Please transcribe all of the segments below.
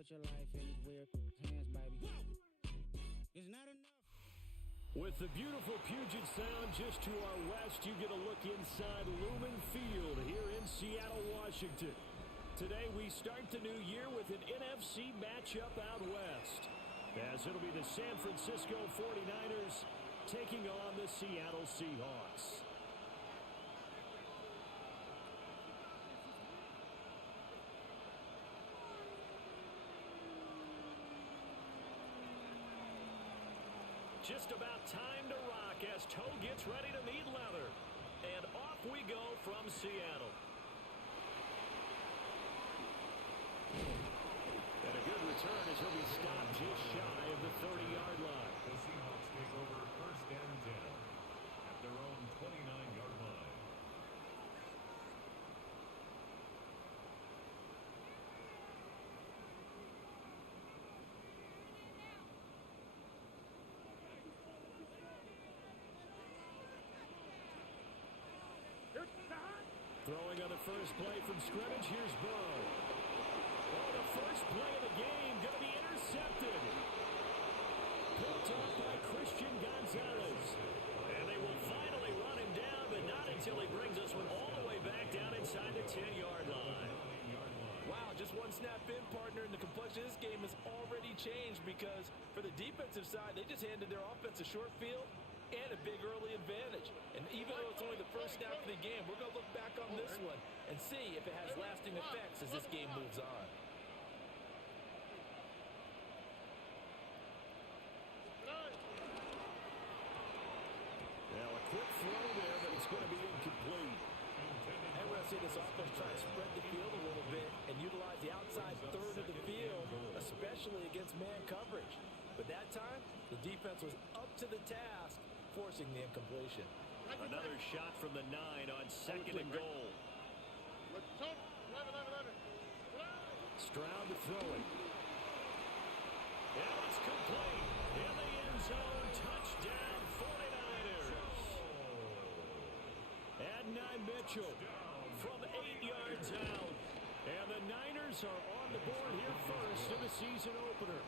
put your life in his weird hands, baby. It's not enough. With the beautiful Puget Sound just to our west, you get a look inside Lumen Field here in Seattle, Washington. Today we start the new year with an NFC matchup out west, as it'll be the San Francisco 49ers taking on the Seattle Seahawks. Just about time to rock as toe gets ready to meet leather. And off we go from Seattle. And a good return as he'll be stopped just shy of the 30-yard line. The Seahawks take over 1st and 10 at their own 29-yard line. Throwing on the first play from scrimmage, here's Burrow. Oh, the first play of the game going to be intercepted. Picked off by Christian Gonzalez. And they will finally run him down, but not until he brings us one all the way back down inside the 10-yard line. Wow, just one snap in, partner, and the complexion of this game has already changed because for the defensive side, they just handed their offense a short field and a big early advantage. And even though it's only the first snap of the game, we're going to look back on this one and see if it has lasting effects as this game moves on. Now a quick throw there, but it's going to be incomplete. And we're going to see this offense try to spread the field a little bit and utilize the outside third of the field, especially against man coverage. But that time, the defense was up to the task, forcing the incompletion. Another shot from the 9 on 2nd and goal. Stroud to throw it. And it's complete. In the end zone, touchdown 49ers. Adonai Mitchell from 8 yards out. And the Niners are on the board here first in the season opener.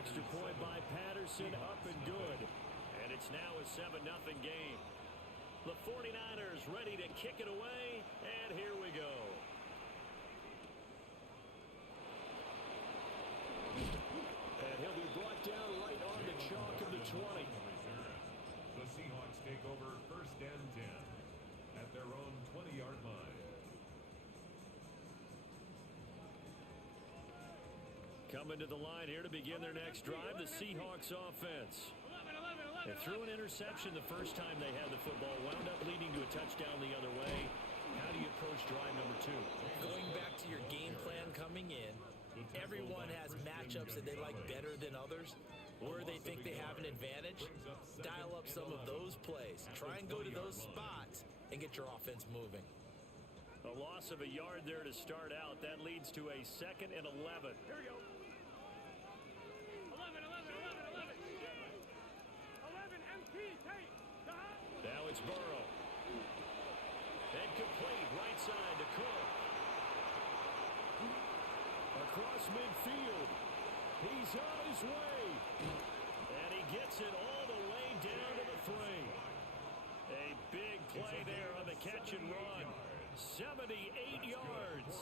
Extra point by Patterson, up and good. And it's now a 7-0 game. The 49ers ready to kick it away, and here we go. And he'll be brought down right on the chalk of the 20. The Seahawks take over 1st and 10 at their own 20-yard line. Coming to the line here to begin their next drive, the Seahawks offense. They threw an interception the first time they had the football, wound up leading to a touchdown the other way. How do you approach drive number 2? Going back to your game plan coming in, everyone has matchups that they like better than others, where they think they have an advantage. Dial up some of those plays. Try and go to those spots and get your offense moving. A loss of a yard there to start out. That leads to a 2nd and 11. Here we go. 11, MT, take. Now it's Burrow. And complete, right side to Cook. Across midfield. He's on his way. And he gets it all the way down to the 3. A big play there on the catch and run. 78 yards.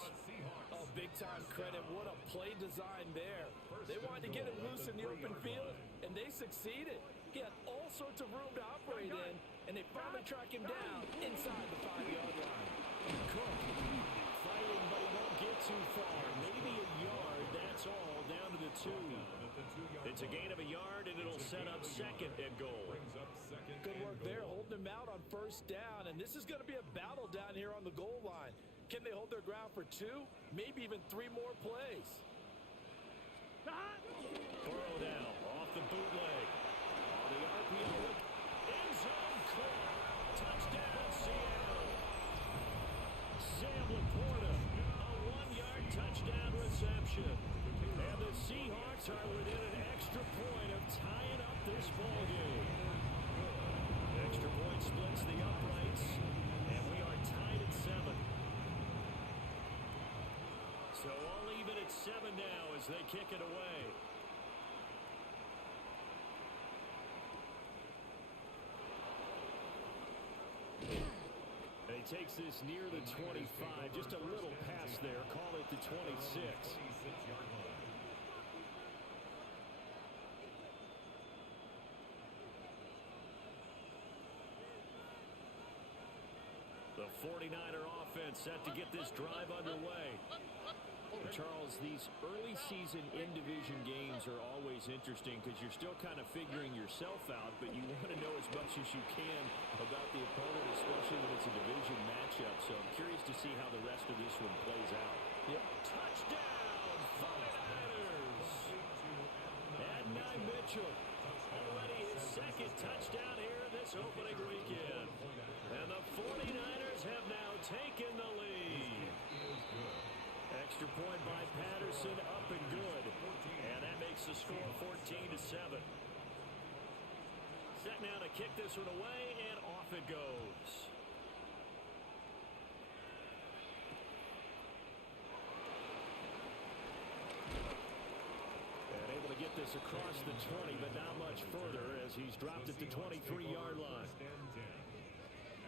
Oh, big-time credit. What a play design there. They wanted to get him loose in the open field, and they succeeded. He had all sorts of room to operate in, and they finally track him down inside the 5-yard line. Cook fighting, but he won't get too far. Maybe a yard, that's all, down to the 2. It's a gain of a yard, and it'll set up 2nd and goal. Good work there, holding him out on 1st down, and this is going to be a battle down here on the goal line. Can they hold their ground for 2, maybe even 3 more plays? Burrow down, off the bootleg. On the RPO, end zone clear. Touchdown, Seattle. Sam Laporta, a 1-yard touchdown reception. And the Seahawks are within an extra point of tying up this ball game. Extra point splits the uprights, and we are tied at 7. So all even at now as they kick it away. And he takes this near the 25. Just a little pass there. Call it the 26. The 49er offense set to get this drive underway. Charles, these early season in-division games are always interesting because you're still kind of figuring yourself out, but you want to know as much as you can about the opponent, especially when it's a division matchup. So I'm curious to see how the rest of this one plays out. Yep. Touchdown, 49ers! Adonai Mitchell, already his second touchdown here this opening weekend. And the 49ers have now taken the lead. Extra point by Patterson, up and good. And that makes the score 14-7. Set now to kick this one away, and off it goes. And able to get this across the 20, but not much further as he's dropped at the 23-yard line.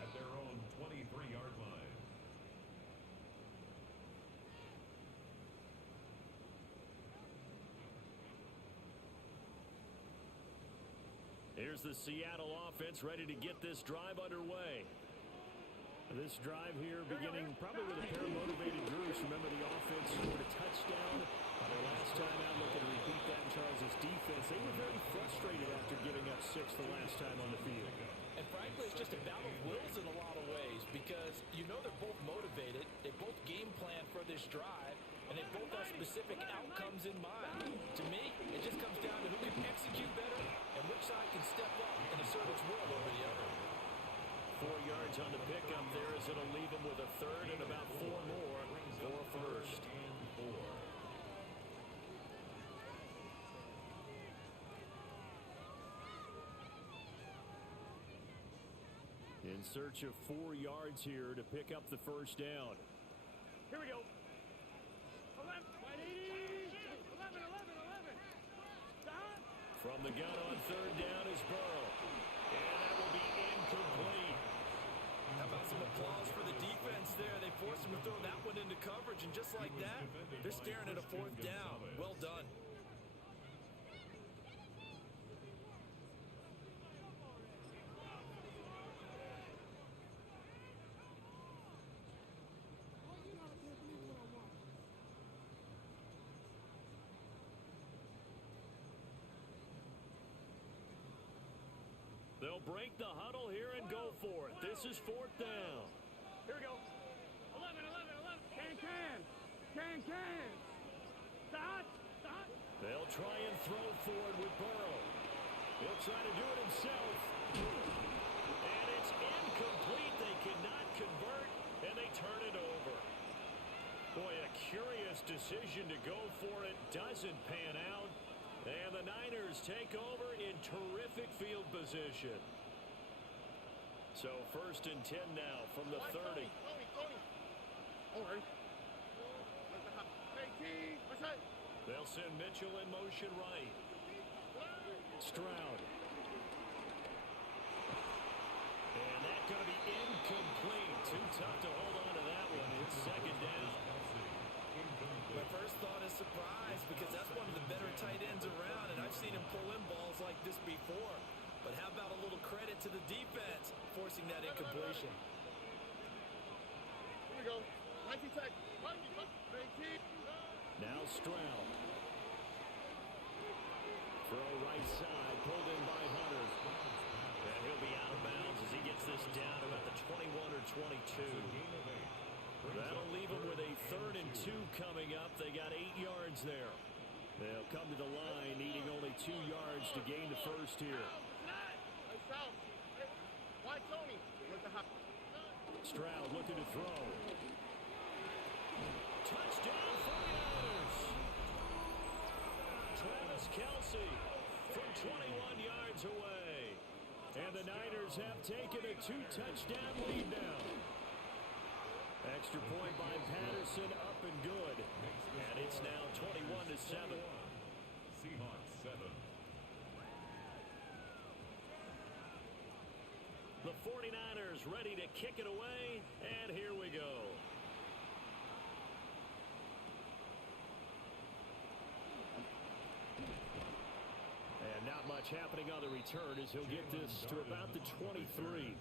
At their own 23-yard line. Here's the Seattle offense ready to get this drive underway. This drive here beginning probably with a pair of motivated groups. Remember, the offense scored a touchdown their last time out. Looking to repeat that in Charles's defense. They were very frustrated after giving up 6 the last time on the field. And frankly, it's just a battle of wills in a lot of ways because you know they're both motivated. They both game plan for this drive, and they both have specific outcomes in mind. To me, it just comes down to who can execute better and which side can step up and assert its will over the other. 4 yards on the pickup there as it'll leave them with a third and about 4 more for a first. In search of 4 yards here to pick up the first down. Here we go. 11, 11, 11, 11. Stop. From the gun on third down is Burrow. And that will be incomplete. How about some applause for the defense there? They forced him to throw that one into coverage, and just like that, they're staring at a 4th down. Well done. They'll break the huddle here and go for it. This is 4th down. Here we go. 11, 11, 11. Can. Stop. They'll try and throw forward with Burrow. He'll try to do it himself. And it's incomplete. They cannot convert, and they turn it over. Boy, a curious decision to go for it. Doesn't pan out. And the Niners take over in terrific field position. So 1st and 10 now from the 30. They'll send Mitchell in motion right. Stroud. And that's going to be incomplete. Too tough to hold on to that one. It's 2nd down. My first thought is surprise because that's one of the better tight ends around, and I've seen him pull in balls like this before. But how about a little credit to the defense forcing that incompletion? Here we go. 19 tech. Now Stroud. Throw right side, pulled in by Hunter. And he'll be out of bounds as he gets this down about the 21 or 22. That'll leave them with a 3rd and 2 coming up. They got 8 yards there. They'll come to the line, needing only 2 yards to gain the first here. Stroud looking to throw. Touchdown 49ers! Travis Kelce from 21 yards away. And the Niners have taken a 2-touchdown lead now. Extra point by Patterson, up and good. And it's now 7. Seahawks 7. The 49ers ready to kick it away, and here we go. And not much happening on the return as he'll get this to about the 23.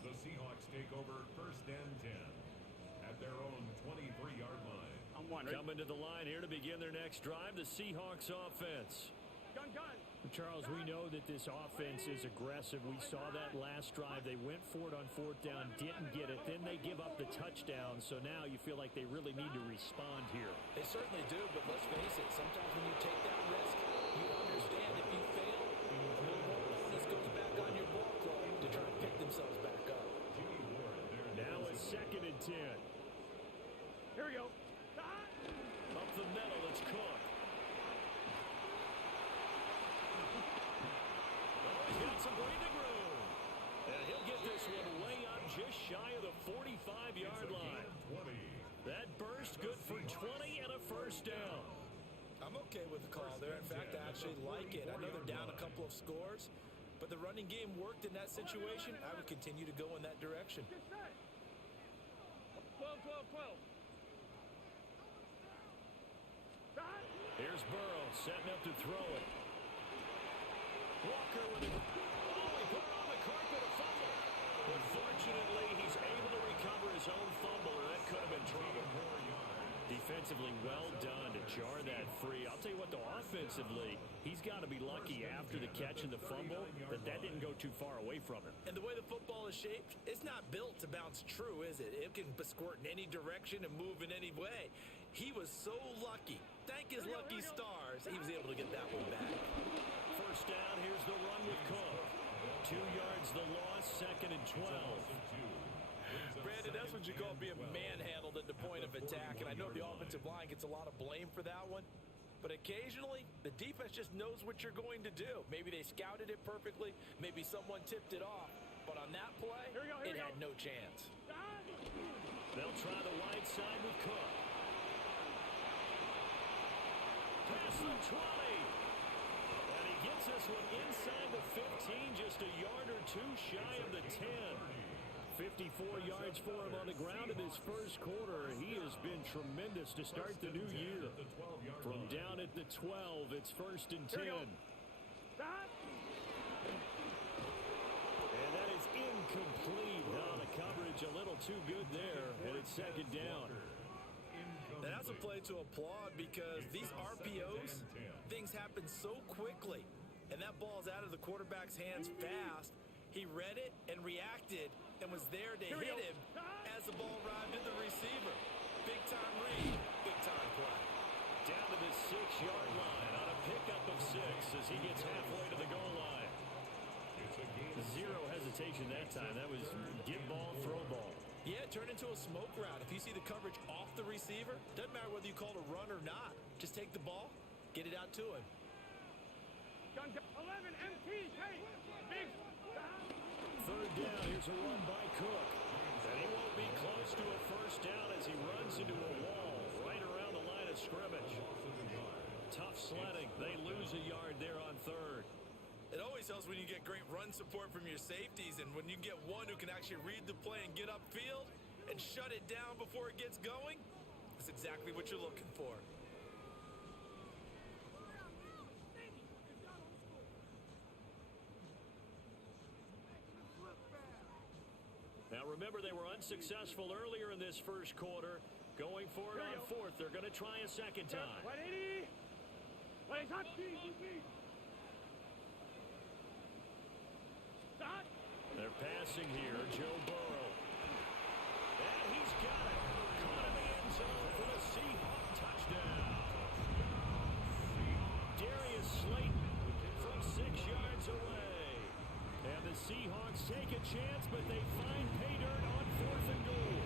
The Seahawks take over first and 10 at their own 23-yard line. I'm one. Coming to the line here to begin their next drive, the Seahawks offense. Gun. Charles, we know that this offense is aggressive. We saw that last drive. They went for it on 4th down, didn't get it. Then they give up the touchdown. So now you feel like they really need to respond here. They certainly do, but let's face it, sometimes when you take that risk, you understand if you fail, the opponent goes back on your ball club to try and pick themselves back up. Now it's 2nd and 10. Here we go. Up the middle, it's Cook. Oh, he's got some breathing room. And he'll get this one way up just shy of the 45-yard line. That burst good for 20 and a first down. I'm okay with the call there. In fact, I actually like it. I know they're down a couple of scores, but the running game worked in that situation. I would continue to go in that direction. 12. Here's Burrow setting up to throw it. Walker with it. Oh, he put it on the carpet, a fumble. But fortunately, he's able to recover his own fumble, or that could have been trouble. Defensively, well done to jar that free. I'll tell you what, though, offensively, he's got to be lucky after the catch and the fumble that didn't go too far away from him. And the way the football is shaped, it's not built to bounce true, is it? It can squirt in any direction and move in any way. He was so lucky. Thank his lucky stars, he was able to get that one back. First down, here's the run with Cook. 2 yards the loss, 2nd and 12. Brandon, that's what you call being manhandled at the point of attack. And I know the offensive line gets a lot of blame for that one. But occasionally, the defense just knows what you're going to do. Maybe they scouted it perfectly. Maybe someone tipped it off. But on that play, it had no chance. They'll try the wide side with Cook. Past the 20. And he gets this one inside the 15, just a yard or two shy of the 10. 54 yards for him on the ground in his first quarter. He has been tremendous to start the new year. From down at the 12, it's 1st and 10. And that is incomplete. Now the coverage a little too good there, and it's 2nd down. And that's a play to applaud because these RPOs, things happen so quickly. And that ball's out of the quarterback's hands fast. He read it and reacted and was there to hit him as the ball arrived at the receiver. Big time read, big time play. Down to the 6-yard line on a pickup of 6 as he gets halfway to the goal line. Zero hesitation that time. That was get ball, throw ball. Yeah, turn into a smoke route. If you see the coverage off the receiver, doesn't matter whether you call it a run or not. Just take the ball, get it out to him. 11 MT, big. 3rd down, here's a run by Cook. And he won't be close to a first down as he runs into a wall right around the line of scrimmage. Tough sledding. They lose a yard there on 3rd. It always helps when you get great run support from your safeties, and when you get one who can actually read the play and get upfield and shut it down before it gets going, that's exactly what you're looking for. Now remember, they were unsuccessful earlier in this first quarter. Going for it on 4th. They're going to try a second time. 180. They're passing here. Joe Burrow. And he's got it. Caught in the end zone for the Seahawk touchdown. Darius Slayton from 6 yards away. And the Seahawks take a chance, but they find pay dirt on 4th and goal.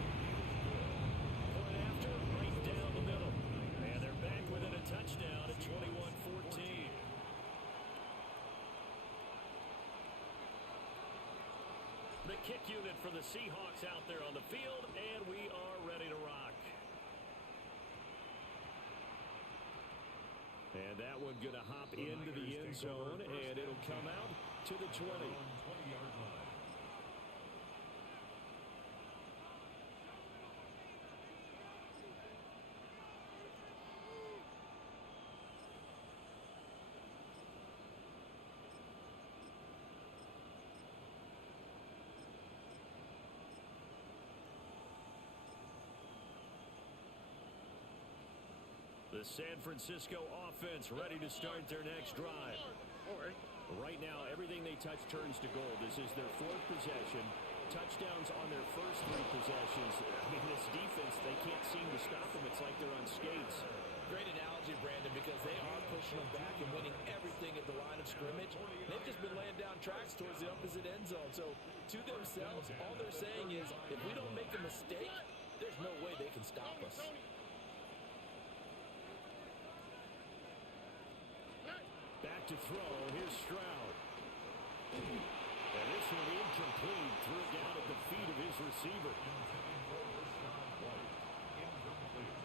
Point after, right down the middle. And they're back within a touchdown at 21-14. The kick unit for the Seahawks out there on the field, and we are ready to rock. And that one going to hop into the end zone, and it'll come out to the 20. 20-yard line. The San Francisco offense ready to start their next drive. Right now, everything they touch turns to gold. This is their fourth possession. Touchdowns on their first three possessions. I mean, this defense, they can't seem to stop them. It's like they're on skates. Great analogy, Brandon, because they are pushing them back and winning everything at the line of scrimmage. They've just been laying down tracks towards the opposite end zone. So, to themselves, all they're saying is, if we don't make a mistake, there's no way they can stop us. Back to throw. Here's Stroud. And this one incomplete. Threw it down at the feet of his receiver. Incomplete.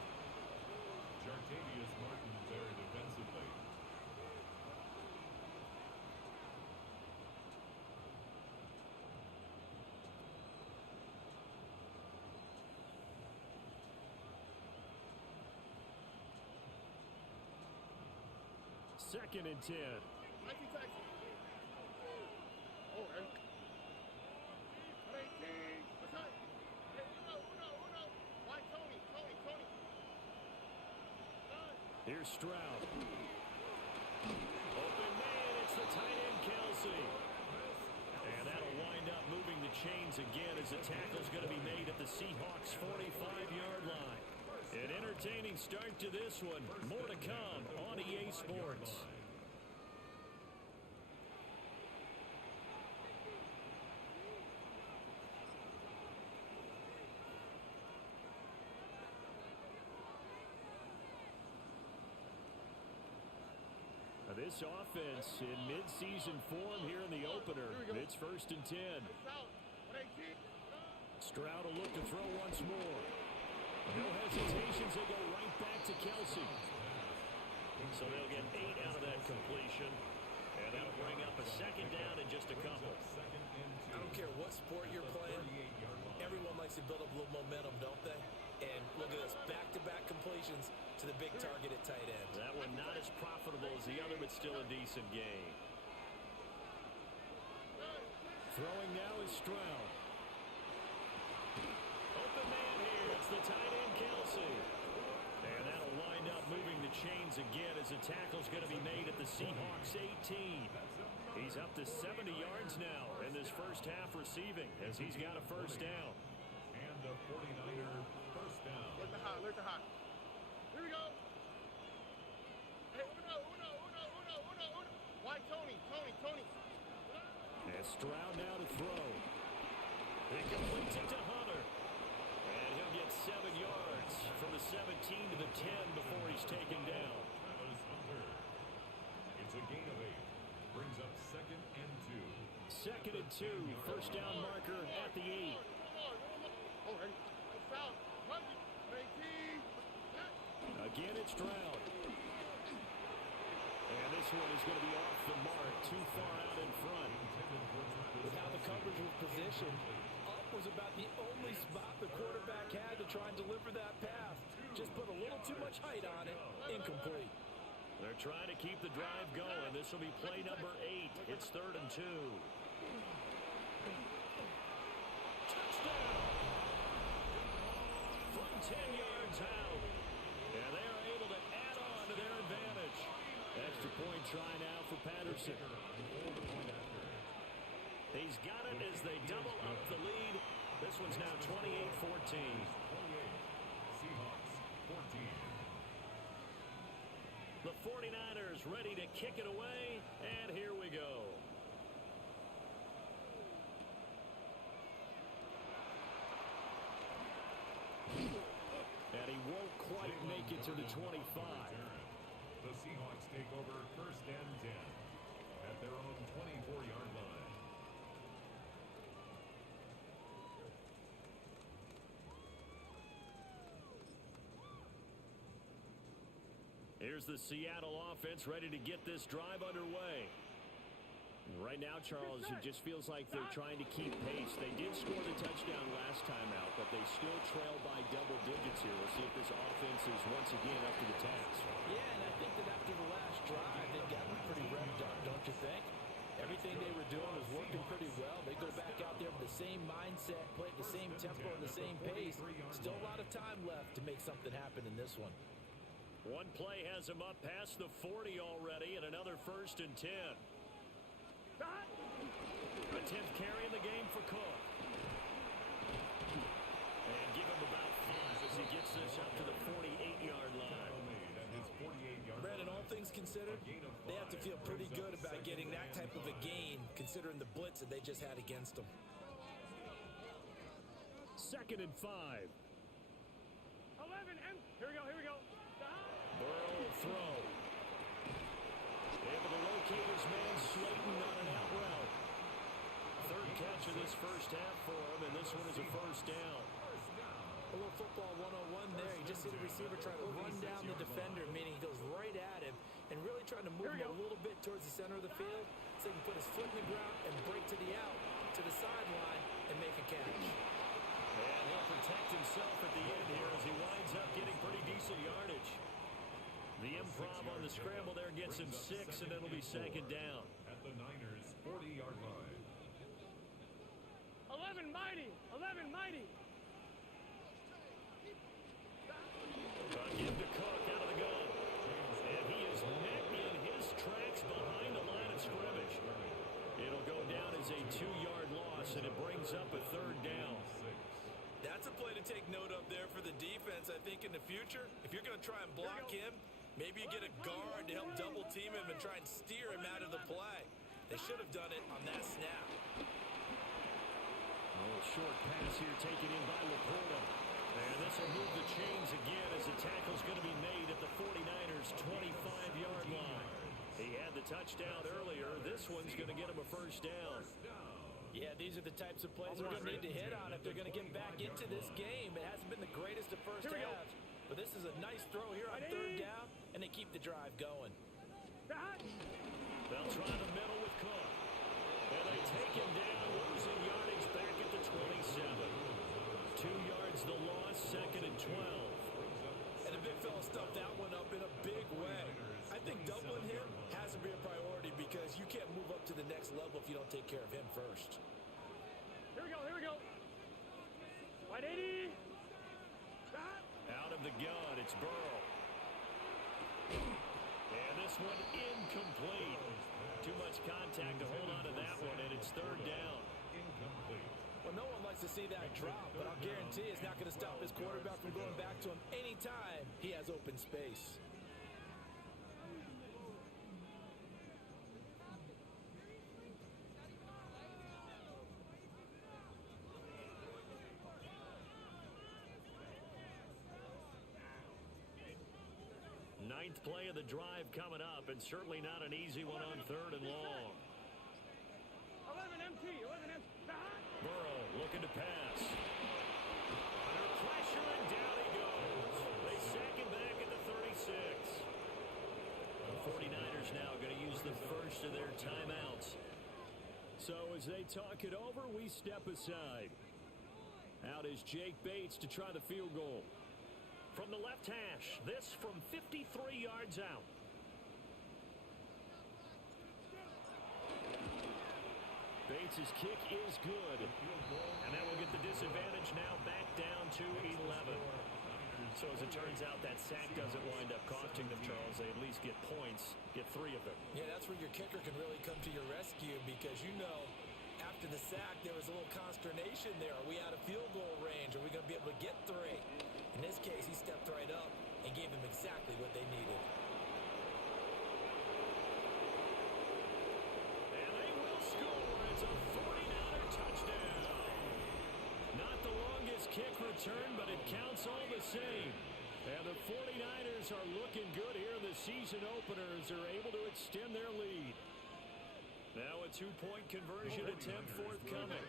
Jartavius Martin there defensively. Second and 10. Here's Stroud. Open man, it's the tight end, Kelsey. And that'll wind up moving the chains again as the tackle's going to be made at the Seahawks' 45-yard line. An entertaining start to this one. More to come on EA Sports. This offense in mid-season form here in the opener. It's first and 10. Stroud will look to throw once more. No hesitations. They go right back to Kelsey. So they'll get 8 out of that completion. And that'll bring up a second down in just a couple. I don't care what sport you're playing. Everyone likes to build up a little momentum, don't they? And look at this, back-to-back completions to the big target at tight end. That one not as profitable as the other, but still a decent gain. Throwing now is Stroud. Open man here. It's the tight end, Kelsey. And that'll wind up moving the chains again as the tackle's going to be made at the Seahawks 18. He's up to 70 yards now in this first half receiving as he's got a first down. And the 49er first down. Look the hot. Here we go. Hey, uno. Why Tony? And Stroud now to throw. He completes it to Hunter. And he'll get 7 yards from the 17 to the 10 before he's taken down. Travis Hunter. It's a gain of 8. Brings up second and 2. Second and 2. First down marker at the 8. Again, it's Stroud. And this one is going to be off the mark, too far out in front. With how the coverage was positioned, up was about the only spot the quarterback had to try and deliver that pass. Just put a little too much height on it. Incomplete. They're trying to keep the drive going. This will be play number 8. It's 3rd and 2. Touchdown! From 10 yards out. And they are able to add on to their advantage. Extra point try now for Patterson. He's got it as they double up the lead. This one's now 28-14. Seahawks 14. The 49ers ready to kick it away, and here we go. And he won't quite make it to the 25. The Seahawks take over first and 10 at their own 24-yard line. Here's the Seattle offense ready to get this drive underway. Right now, Charles, it just feels like they're trying to keep pace. They did score the touchdown last time out, but they still trail by double digits here. We'll see if this offense is once again up to the task. Yeah, and I think that after the last drive, they've gotten pretty revved up, don't you think? Everything they were doing was working pretty well. They go back out there with the same mindset, play at the same tempo and the same pace. Still a lot of time left to make something happen in this one. One play has him up past the 40 already, and another 1st and 10. A 10th carry in the game for Cook. And give him about 5 as he gets this up to the 48-yard line. Brandon, all things considered, they have to feel pretty good about getting that type of a gain, considering the blitz that they just had against them. 2nd and 5. 11, and here we go. Burrow will throw. Able to locate his man Slayton on an out route. 3rd catch of this first half for him, and this one is a 1st down. A little football 101 there. You just see the receiver trying to run down the defender, meaning he goes right at him and really trying to move him a little bit towards the center of the field so he can put his foot in the ground and break to the out, to the sideline, and make a catch. And he'll protect himself at the end here as he winds up getting pretty decent yardage. The improv on the scramble there gets him 6, and it'll be 2nd down. At the Niners' 40-yard line. 11 mighty. Give to Cook out of the gun. And he is met in his tracks behind the line of scrimmage. It'll go down as a 2-yard loss, and it brings up a 3rd down. That's a play to take note of there for the defense. I think in the future, if you're going to try and block him, maybe you get a guard to help double team him and try and steer him out of the play. They should have done it on that snap. A little short pass here taken in by Laporta. And this will move the chains again as the tackle's going to be made at the 49ers' 25-yard line. He had the touchdown earlier. This one's going to get him a 1st down. Yeah, these are the types of plays they're going to need to hit on if they're going to get back into this game. It hasn't been the greatest of first halves, but this is a nice throw here on 3rd down, and they keep the drive going. They'll try the middle with Cook. And they take him down, losing yardage back at the 27. 2 yards the loss, 2nd and 12. And the big fella stuffed that one up in a big way. I think doubling him has to be a priority because you can't move up to the next level if you don't take care of him first. Here we go. Wide 80. Out of the gun, it's Burrow. And this one incomplete. Too much contact to hold on to that one, and it's 3rd down. Incomplete. Well, no one likes to see that drop, but I'll guarantee it's not going to stop his quarterback from going back to him anytime he has open space. Ninth play of the drive coming up, and certainly not an easy one on 3rd and long. 11 MT. Burrow looking to pass. Under pressure, and down he goes. They sack him back at the 36. The 49ers now going to use the first of their timeouts. So as they talk it over, we step aside. Out is Jake Bates to try the field goal. From the left hash, this from 53 yards out. Bates' kick is good. And that will get the disadvantage now back down to 11. So as it turns out, that sack doesn't wind up costing them, Charles. They at least get points, get 3 of them. Yeah, that's where your kicker can really come to your rescue because you know after the sack there was a little consternation there. Are we out of field goal range? Are we going to be able to get 3? In this case, he stepped right up and gave them exactly what they needed. And they will score. It's a 49er touchdown. Not the longest kick return, but it counts all the same. And the 49ers are looking good here in the season openers. They're able to extend their lead. Now a 2-point conversion attempt forthcoming.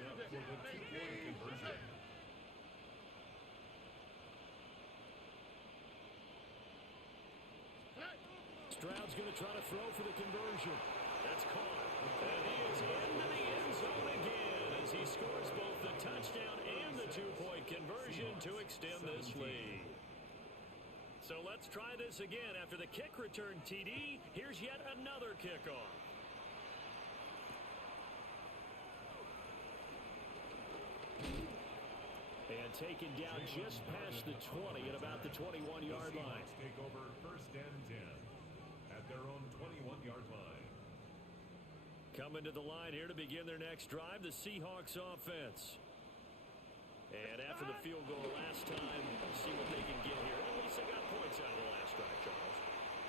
Stroud's going to try to throw for the conversion. That's caught. And he is into the end zone again as he scores both the touchdown and the two-point conversion to extend this lead. So let's try this again. After the kick return TD, here's yet another kickoff. And taken down just past the 20 at about the 21-yard line. Take over first and 10 at their own 21-yard line. Coming to the line here to begin their next drive, the Seahawks offense. And after the field goal last time, see what they can get here. At least they got points out of the last drive, Charles.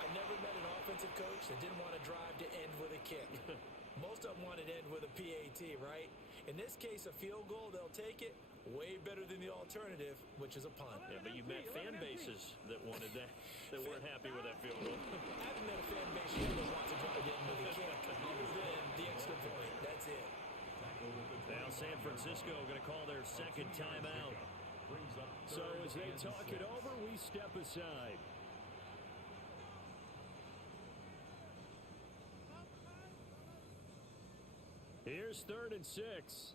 I never met an offensive coach that didn't want to drive to end with a kick. Most of them wanted to end with a PAT, right? In this case, a field goal, they'll take it. Way better than the alternative, which is a punt. Yeah, but you met fan bases that wanted that, that weren't happy with that field goal. I haven't met a fan base yet that wants to drive to end with a kick, other than the extra point. That's it. Now San Francisco going to call their second timeout. So as they talk it over, we step aside. Here's 3rd and 6.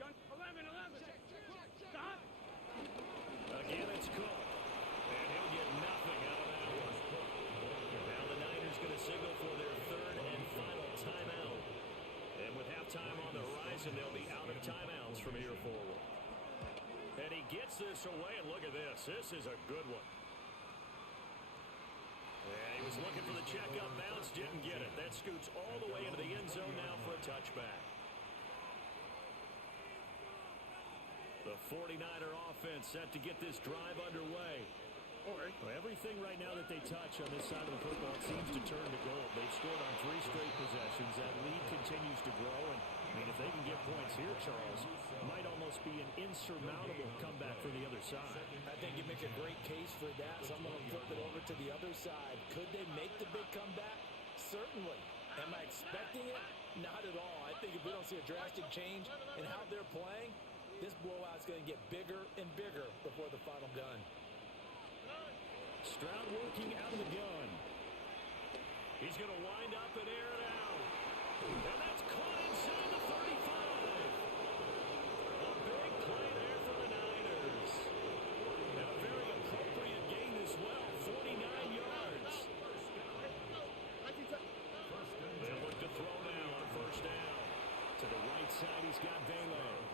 Gun 11. Stop. Again, it's Cook. And he'll get nothing out of that one. Now the Niners going to signal for their 3rd and final timeout. And with halftime on the horizon, they'll be out of timeouts from here forward. And he gets this away, and look at this. This is a good one. And he was looking for the checkup bounce, didn't get it. That scoots all the way into the end zone now for a touchback. The 49er offense set to get this drive underway. Well, everything right now that they touch on this side of the football seems to turn to gold. They've scored on 3 straight possessions. That lead continues to grow. And, I mean, if they can get points here, Charles, might almost be an insurmountable comeback for the other side. I think you make a great case for that. So I'm going to flip it over to the other side. Could they make the big comeback? Certainly. Am I expecting it? Not at all. I think if we don't see a drastic change in how they're playing, this blowout's going to get bigger and bigger before the final gun. Stroud working out of the gun. He's going to wind up and air it out. And that's caught inside the 35. A big play there for the Niners. And a very appropriate gain as well, 49 yards. They'll look to throw now on first down. To the right side, he's got Bailey.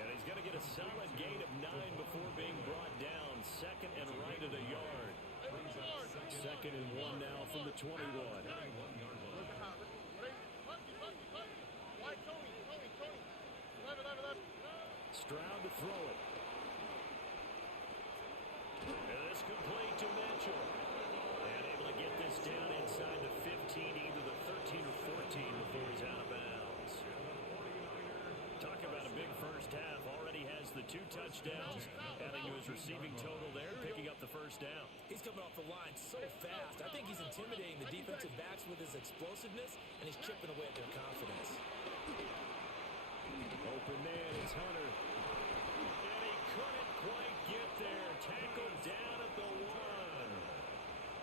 And he's going to get a solid gain of 9 before being brought down. 2nd and right at a yard. 2nd and 1 now from the 21. Stroud to throw it. And it's complete to Mitchell. And able to get this down inside the 15, either the 13 or 14 before he's out of bounds. Talk about a big first half. Already has the 2 touchdowns, adding to his receiving total there, picking up the first down. He's coming off the line so fast. I think he's intimidating the defensive backs with his explosiveness, and he's chipping away at their confidence. Open man, it's Hunter. And he couldn't quite get there. Tackled down at the 1.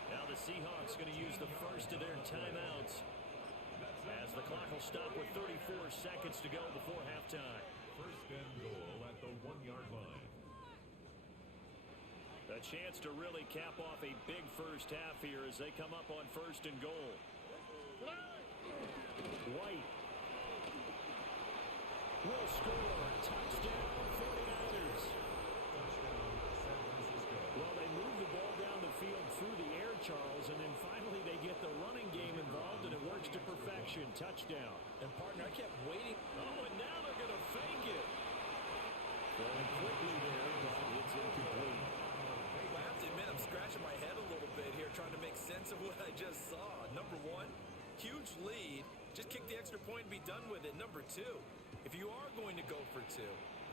Now the Seahawks going to use the first of their timeouts, as the clock will stop with 34 seconds to go before halftime. First and goal at the 1-yard line. A chance to really cap off a big first half here as they come up on 1st and goal. White will score. Touchdown, 49ers. Well, they move the ball down the field through the air, Charles, and then finally they get the running game involved, and it works to perfection. Touchdown. And, partner, I kept waiting. Oh, and now they're going to fake it. Going quickly there, but it's incomplete. I have to admit, I'm scratching my head a little bit here, trying to make sense of what I just saw. Number 1, huge lead. Just kick the extra point and be done with it. Number 2, if you are going to go for 2,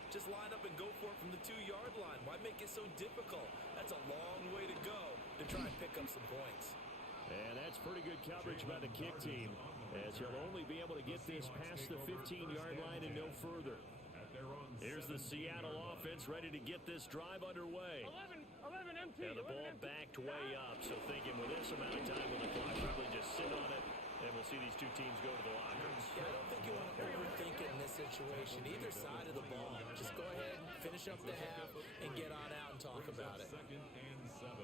just line up and go for it from the 2-yard line. Why make it so difficult? That's a long way to go to try and pick up some points. And that's pretty good coverage by the kick team, as he'll only be able to get this past the 15-yard line and no further. Here's the Seattle offense ready to get this drive underway. 11. 11 MT. And the ball backed way up, so thinking with this amount of time on the clock, probably just sit on it, and we'll see these two teams go to the lockers. Yeah, I don't think you want to overthink it in this situation. Either side of the ball. Just go ahead and finish up the half and get on out and talk about it. 2nd and 7.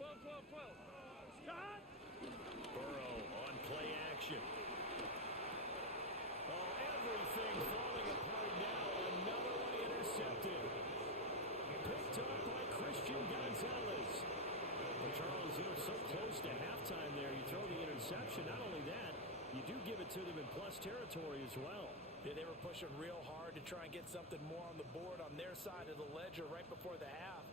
12. Stop. Burrow on play action. Oh, everything falling apart now. Another one intercepted. Picked up by Christian Gonzalez. Well, Charles, so close to halftime there. You throw the interception. Not only that, you do give it to them in plus territory as well. Yeah, they were pushing real hard to try and get something more on the board on their side of the ledger right before the half.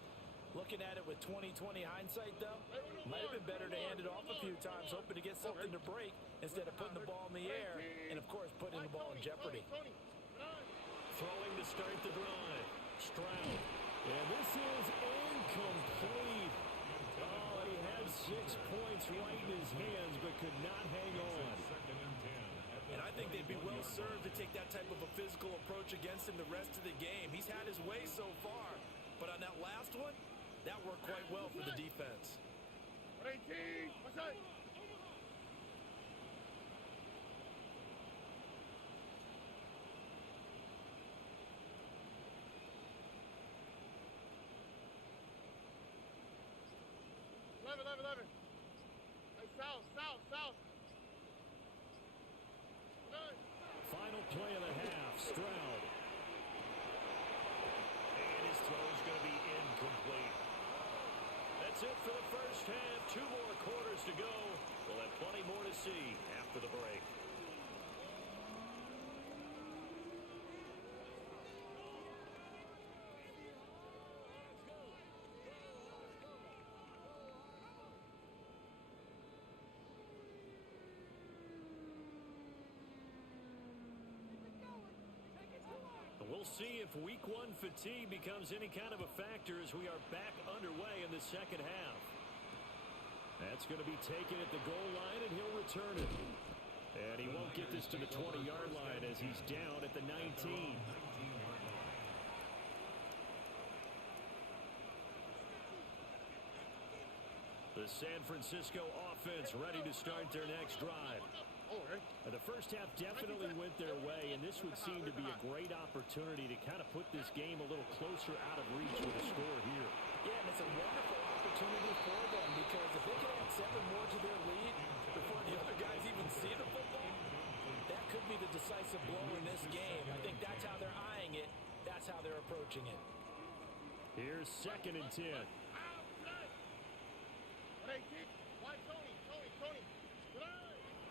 Looking at it with 20/20 hindsight, though, might have been better to hand it off a few times, hoping to get something to break instead of putting the ball in the air and, of course, putting the ball in jeopardy. Throwing to start the drive. Stroud. And this is incomplete. Oh, he had 6 points right in his hands, but could not hang on. 2nd and 10. And I think they'd be well served to take that type of a physical approach against him the rest of the game. He's had his way so far, but on that last one, that worked quite well for the defense. 18. What's that? Eleven. Hey, south. Final play of the half. Stroud. And his throw is going to be incomplete. That's it for the first half. 2 more quarters to go. We'll have plenty more to see after the break. We'll see if week 1 fatigue becomes any kind of a factor as we are back underway in the second half. That's going to be taken at the goal line, and he'll return it. And he won't get this to the 20-yard line as he's down at the 19. The San Francisco offense ready to start their next drive. The first half definitely went their way, and this would seem to be a great opportunity to kind of put this game a little closer out of reach with a score here. Yeah, and it's a wonderful opportunity for them because if they can add 7 more to their lead before the other guys even see the football, that could be the decisive blow in this game. I think that's how they're eyeing it. That's how they're approaching it. Here's 2nd and 10.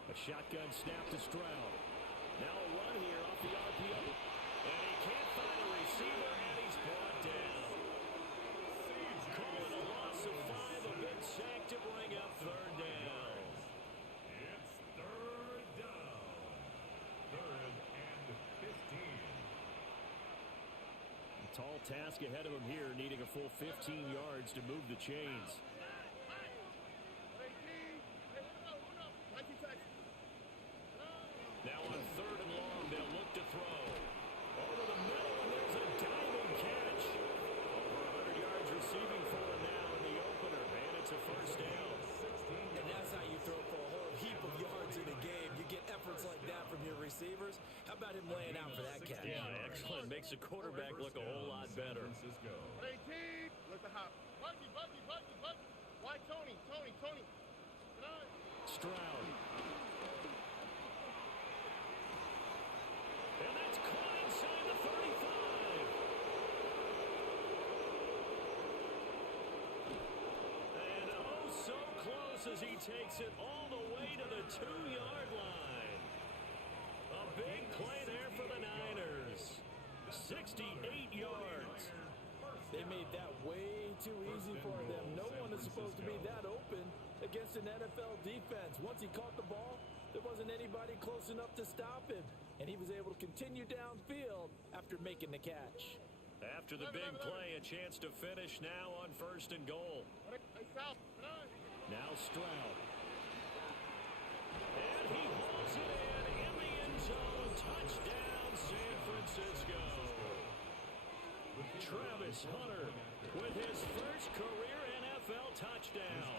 A shotgun snap to Stroud. Now a run here off the RPO. And he can't find a receiver, and he's brought down. Calling a loss of 5, a big sack to bring up 3rd down. It's 3rd down. 3rd and 15. A tall task ahead of him here, needing a full 15 yards to move the chains. Now on 3rd and long, they'll look to throw. Over the middle, and there's a diving catch. Over 100 yards receiving for him now in the opener, and it's a 1st down. And that's how you throw for a whole heap of yards in a game. You get efforts like that from your receivers. How about him laying out for that catch? Yeah, excellent. Makes the quarterback look a whole lot better. 18. Look at hop. Buggy. Why Tony? Stroud. And that's caught inside the 35. And oh, so close as he takes it all the way to the 2-yard line. A big play there for the Niners. 68 yards. They made that way too easy for them. No one is supposed to be that open against an NFL defense. Once he caught the ball, there wasn't anybody close enough to stop him. And he was able to continue downfield after making the catch. After the big play, a chance to finish now on 1st and goal. Now Stroud. And he hauls it in the end zone. Touchdown, San Francisco. Travis Hunter with his first career NFL touchdown.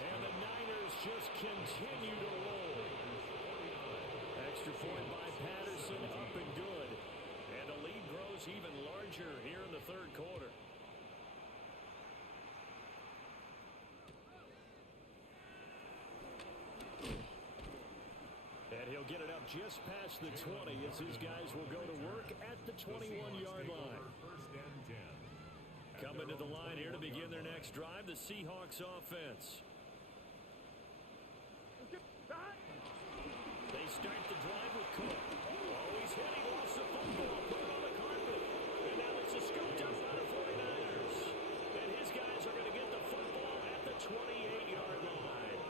And the Niners just continue to roll. Extra point by Patterson, up and good. And the lead grows even larger here in the third quarter. And he'll get it up just past the 20 as his guys will go to work at the 21-yard line. Coming to the line here to begin their next drive, the Seahawks offense. They start the drive with Cook. Oh, he's hit. He lost the football. Put it on the carpet. And now it's a scooped up by the 49ers. And his guys are going to get the football at the 28-yard line.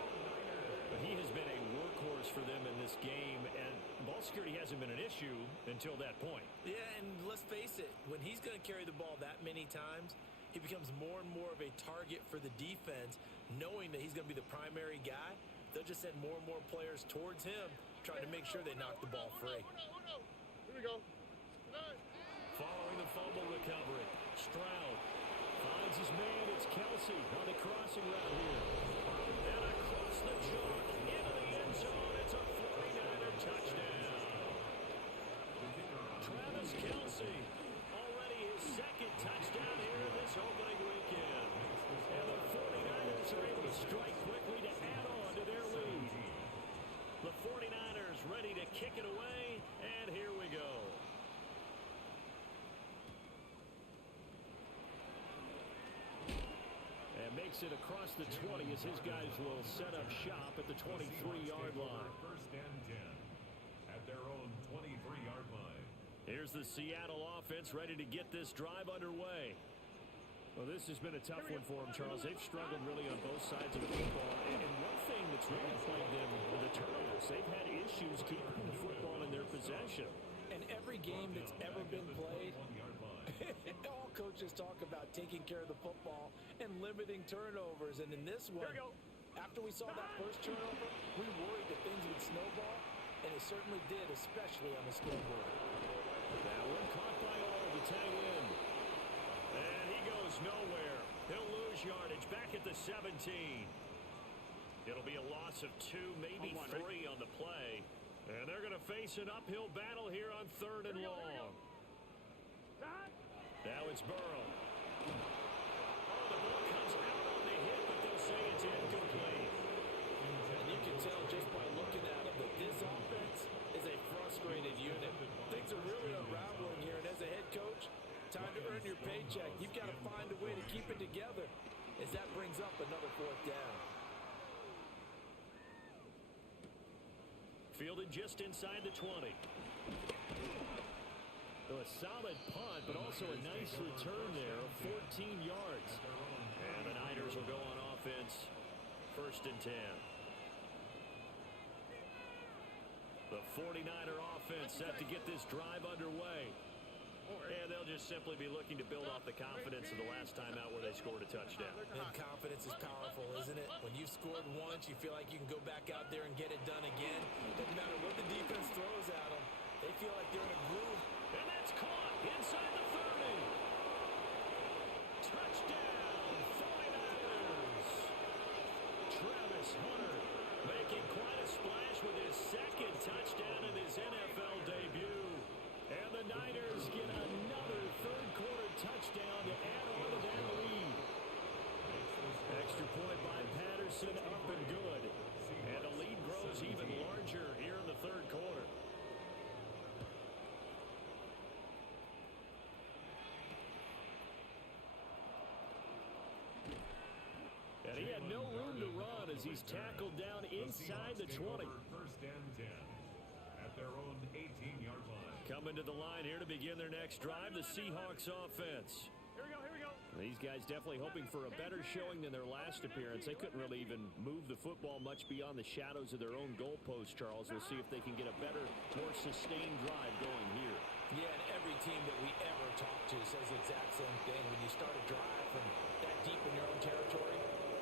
But he has been a workhorse for them in this game, and ball security hasn't been an issue until that point. Yeah, and let's face it, when he's going to carry the ball that many times, he becomes more and more of a target for the defense, knowing that he's going to be the primary guy. They'll just send more and more players towards him, trying to make sure they knock the ball free. Here we go. Following the fumble recovery, Stroud finds his man. It's Kelsey on the crossing route here. And across the chalk into the end zone. It's a 49er touchdown. Travis Kelsey, already his second touchdown here in this opening weekend. And the 49ers are able to strike quickly to add on to their lead. The 49ers ready to kick it away, and here we go. And makes it across the 20 as his guys will set up shop at the 23-yard line. First and 10 at their own 23-yard line. Here's the Seattle offense ready to get this drive underway. Well, this has been a tough one for them, Charles. They've struggled really on both sides of the football. And one thing that's really plagued them are the turnovers. They've had issues keeping the football in their possession. And every game that's ever been played, all coaches talk about taking care of the football and limiting turnovers. And in this one, after we saw that first turnover, we worried that things would snowball, and it certainly did, especially on the scoreboard. That one caught by all the tight end. And he goes nowhere. He'll lose yardage back at the 17. It'll be a loss of 2, maybe 3 on the play. And they're going to face an uphill battle here on 3rd and long. Now it's Burrow. Oh, the ball comes out on the hit, but they'll say it's incomplete. And you can tell just by looking at them that this offense is a frustrated unit. Things are really unraveling here, and as a head coach, time to earn your paycheck. You've got to find a way to keep it together as that brings up another 4th down. Fielded just inside the 20. So a solid punt, but also a nice return there of 14 yards. And the Niners will go on offense, 1st and 10. The 49er offense set to get this drive underway. And they'll just simply be looking to build off the confidence of the last time out where they scored a touchdown. And confidence is powerful, isn't it? When you've scored once, you feel like you can go back out there and get it done again. Doesn't matter what the defense throws at them. They feel like they're in a groove. And that's caught inside the 30. Touchdown, 49ers. Travis Hunter making quite a splash with his 2nd touchdown in his NFL debut. And the Niners get another 3rd quarter touchdown to add on to that lead. Extra point by Patterson, up and good. And the lead grows even larger here in the 3rd quarter. And he had no room to run as he's tackled down inside the 20. 1st and 10 at their own 18-yard line. Coming to the line here to begin their next drive, the Seahawks offense. Here we go. These guys definitely hoping for a better showing than their last appearance. They couldn't really even move the football much beyond the shadows of their own goalpost, Charles. We'll see if they can get a better, more sustained drive going here. Yeah, and every team that we ever talk to says the exact same thing. When you start a drive from that deep in your own territory,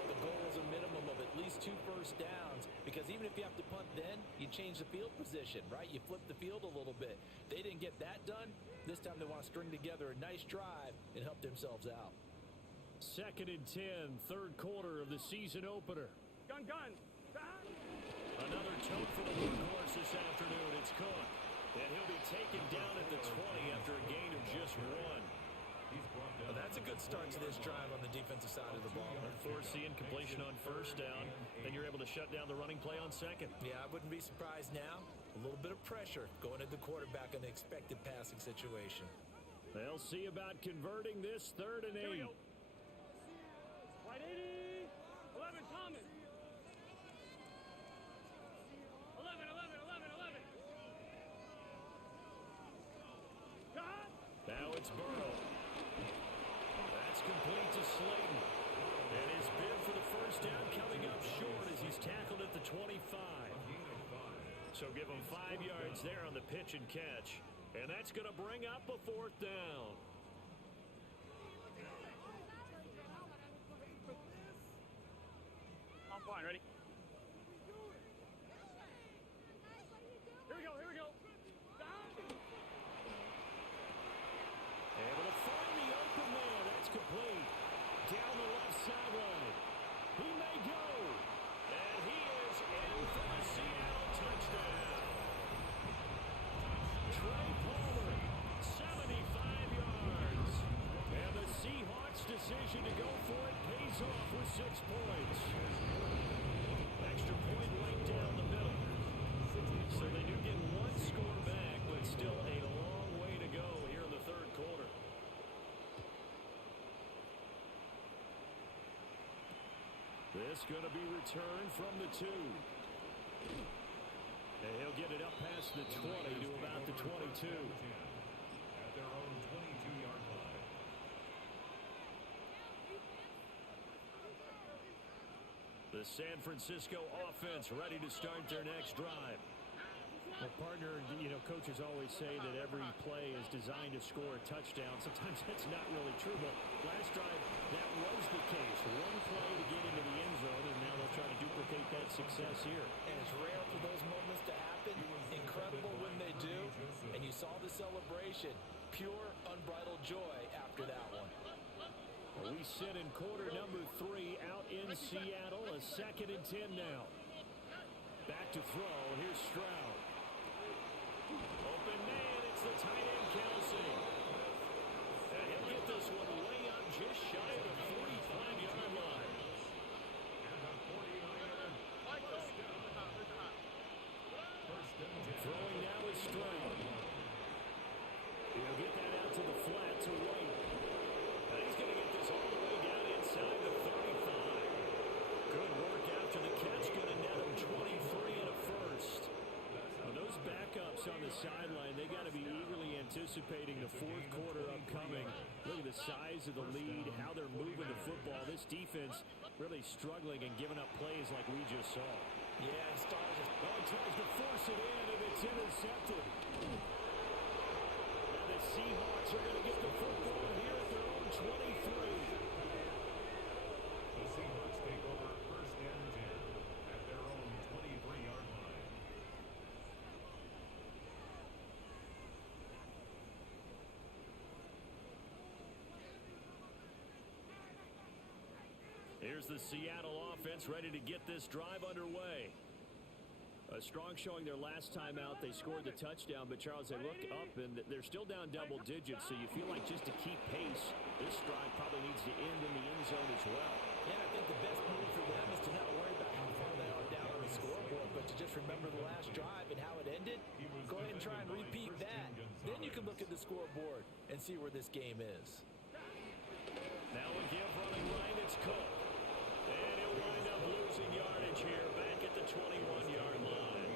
the goal is a minimum of at least 2 first downs, because even if you have to punt then, you change the field position, right? You flip the field a little bit. They didn't get that done. This time they want to string together a nice drive and help themselves out. 2nd and 10, third quarter of the season opener. Gun. Another tote for the workhorse this afternoon. It's Cook. And he'll be taken down at the 20 after a gain of just 1. Well, that's a good start to this drive on the defensive side of the ball. Force the incompletion on first down. Then you're able to shut down the running play on second. Yeah, I wouldn't be surprised now. A little bit of pressure going at the quarterback in the expected passing situation. They'll see about converting this 3rd and 8. White 80. 11 Thomas. 11. God. Now it's Burrow. That's complete to Slayton. And his bid for the first down coming up short as he's tackled at the 25. So give him 5 yards there on the pitch and catch. And that's going to bring up a 4th down. I'm fine. Ready? Here we go. Able to find the open man. That's complete. Down the left sideline. He may go. And he is in for the Seattle touchdown. Trey Palmer, 75 yards. And the Seahawks' decision to go for it pays off with 6 points. Extra point right down the middle. So they do get 1 score back, but still a long way to go here in the 3rd quarter. This going to be returned from the 2. And he'll get it up past the 20 to about the 22. At their own 22-yard line. The San Francisco offense ready to start their next drive. Well, partner, coaches always say that every play is designed to score a touchdown. Sometimes that's not really true, but last drive, that was the case. 1 play to get into the end zone, and now they'll try to duplicate that success here. And it's rare for those moments to happen. Incredible when they do. And you saw the celebration. Pure, unbridled joy after that one. Well, we sit in quarter number 3 out in Seattle. A 2nd and 10 now. Back to throw. Here's Stroud. Open man. It's the tight end, Kelsey. And he'll get this one way up just shy of the 45-yard line. And a 49er. First down. Throwing now is Stroud. He'll get that out to the flat to White. And he's going to get this all the way down inside the 35. Good work after the catch. Going to net him 23 and a first. Well, those backups on the sideline, they got to be eagerly anticipating the 4th quarter upcoming. Look at the size of the lead, how they're moving the football. This defense really struggling and giving up plays like we just saw. Yeah, Stars tries to force it in, and it's intercepted. And the Seahawks are going to get the football here at their own 23. The Seahawks take over 1st and 10 at their own 23-yard line. Here's the Seattle offense ready to get this drive underway. A strong showing their last time out. They scored the touchdown, but Charles, they look up and they're still down double digits, so you feel like just to keep pace, this drive probably needs to end in the end zone as well. And I think the best move for them is to not worry about how far they are down on the scoreboard, but to just remember the last drive and how it ended. Go ahead and try and repeat that. Then you can look at the scoreboard and see where this game is. Now a give running right, it's Cook. And he'll wind up losing yardage here back at the 21-yard line.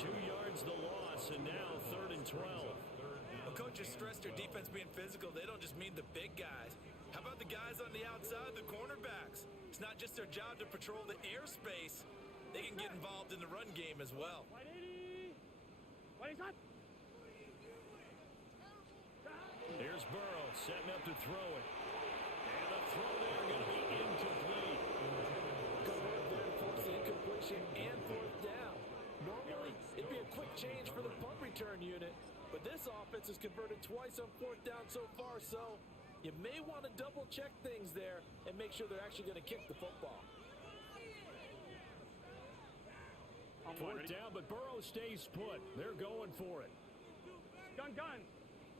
2 yards the loss, and now 3rd and 12. Well, coaches stress their defense being physical. They don't just mean the big guys. How about the guys on the outside, the cornerbacks? It's not just their job to patrol the airspace. They can get involved in the run game as well. White 80. White up. Here's Burrow setting up to throw it. And the throw there going to be incomplete. Good work there to force the incompletion and 4th down. Normally, it'd be a quick change for the punt return unit, but This offense has converted twice on 4th down so far, so you may want to double-check things there and make sure they're actually going to kick the football. 4th down, but Burrow stays put. They're going for it. Gun.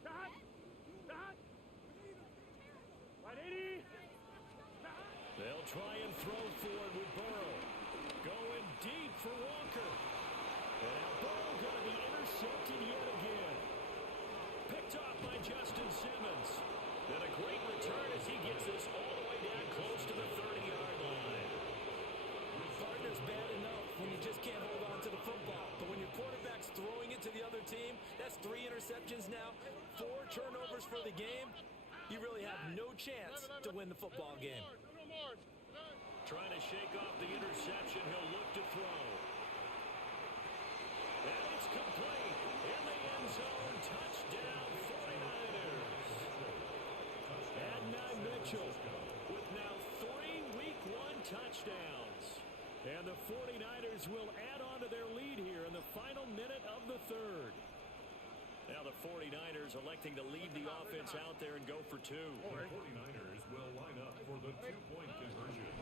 Stop. Right, 80. They'll try and throw for it with Burrow. Going deep for Walker. And now Burrow going to be intercepted yet again. Picked off by Justin Simmons. And a great return as he gets this all the way down close to the 30-yard line. Partner's bad enough when you just can't hold on to the football. But when your quarterback's throwing it to the other team, that's 3 interceptions now, 4 turnovers for the game. You really have no chance to win the football game. Trying to shake off the interception. He'll look to throw. And it's complete. In the end zone. Touchdown 49ers. Adonai Mitchell with now 3 Week 1 touchdowns. And the 49ers will add on to their lead here in the final minute of the 3rd. Now the 49ers electing to leave the offense out there and go for 2. The 49ers will line up for the 2-point conversion.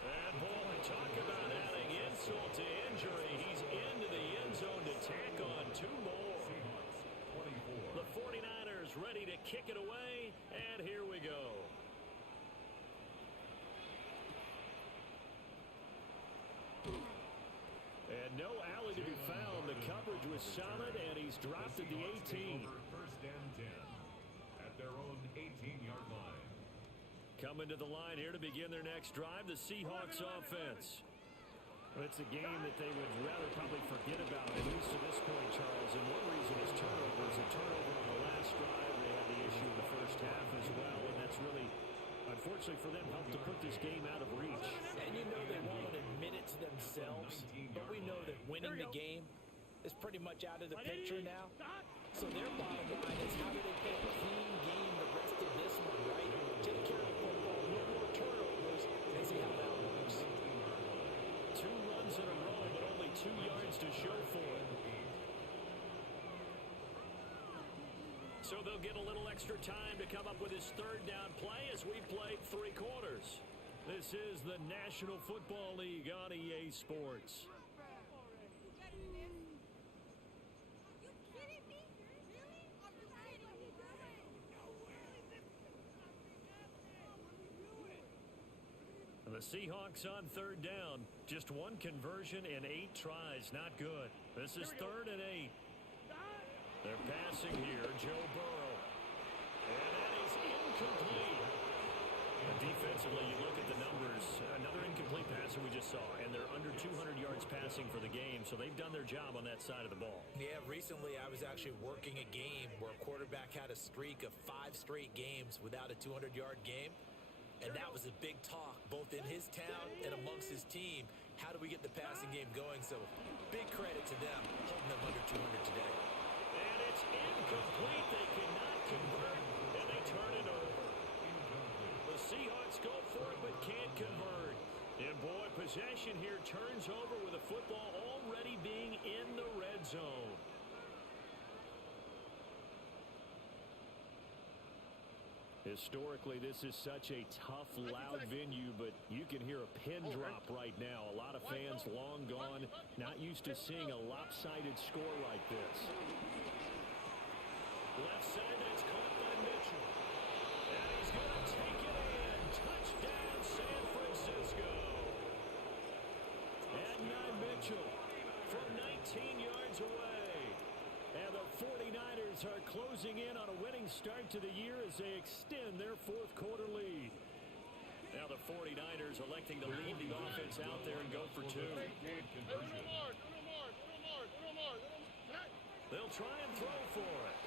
And boy, talk about adding insult to injury. He's into the end zone to tack on 2 more. Seahawks 24. The 49ers ready to kick it away, and here we go. And no alley to be found. The coverage was solid, and he's dropped at the 18. First and 10 at their own 18-yard line. Coming to the line here to begin their next drive, the Seahawks offense. Well, it's a game that they would rather probably forget about, at least to this point, Charles. And one reason is turnovers. A turnover on the last drive. They had the issue in the first half as well, and that's really, unfortunately for them, helped to put this game out of reach. And you know they won't admit it to themselves, but we know that winning the game is pretty much out of the picture now. So their bottom line is how do they play a clean game the rest of this one, right? Take care of the football, no more turnovers, and see how that works. 2 runs in a row, but only 2 yards to show for it. So they'll get a little extra time to come up with his 3rd down play as we played 3 quarters. This is the National Football League on EA Sports. The Seahawks on 3rd down. Just 1 conversion in 8 tries. Not good. This is 3rd and 8. They're passing here. Joe Burrow. And that is incomplete. Defensively, you look at the numbers. Another incomplete passer we just saw. And they're under 200 yards passing for the game. So they've done their job on that side of the ball. Yeah, recently I was actually working a game where a quarterback had a streak of 5 straight games without a 200-yard game. And that was a big talk, both in his town and amongst his team. How do we get the passing game going? So big credit to them, holding them under 200 today. And it's incomplete. They cannot convert, and they turn it over. The Seahawks go for it, but can't convert. And boy, possession here turns over with the football already being in the red zone. Historically, this is such a tough, loud venue, but you can hear a pin drop right now. A lot of fans long gone, not used to seeing a lopsided score like this. Left side, that's caught by Mitchell. And he's going to take it in. Touchdown, San Francisco. Adonai Mitchell from 19 yards away. And the 49ers are closing in on a winning start to the year as they extend their 4th quarter lead. Now the 49ers electing to leave the offense out there and go for 2. They'll try and throw for it.